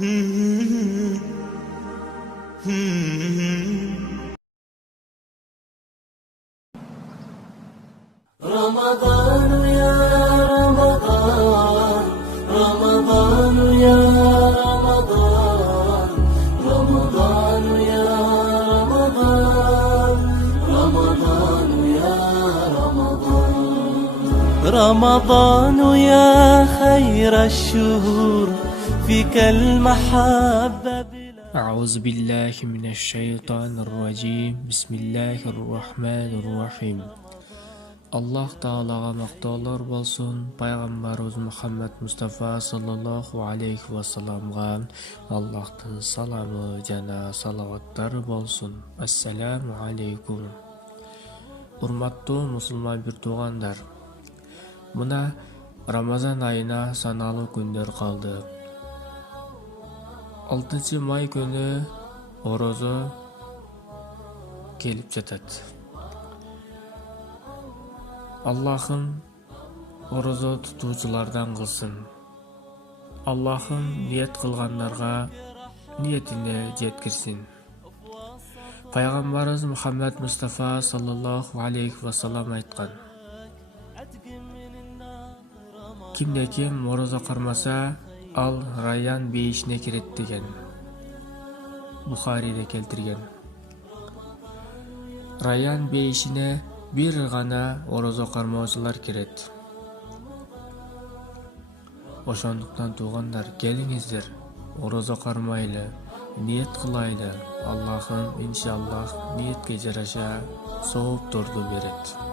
رمضان يا رمضان، رمضان يا رمضان، رمضان يا رمضان، رمضان يا رمضان، رمضان يا خير الشهور فيك المحبة. أعوذ بالله من الشيطان الرجيم. بسم الله الرحمن الرحيم. Allah Ta'alaga maqtollar bolsun. Пайғамбарыбыз Muhammad Mustafa sallallahu aleyhi ve sellemga Allah'tın salamı jana salavatlar bolsun. Assalamu aleykum. Урматтуу мусулман бир туугандар, мына Рамазан айына саналуу күндөр калды. 6 май күнү орозо келип жатат. Аллахым орозо тутуучулардан кылсын. Аллахым ниет кылгандарга ниетине жеткирсин. Пайгамбарыбыз Muhammad Mustafa sallallahu aleyhi ve sellem айткан: Кимде ким орозо кармаса, ал Райян бейишине кирет деген. Бухариде келтирген. Райян бейишине бир гана орозо кармоочулар кирет. Ошондуктан туугандар, келиңиздер, орозо кармайлы, ниет кылайлы. Аллахым иншаллах ниетке жараша соопторду берет.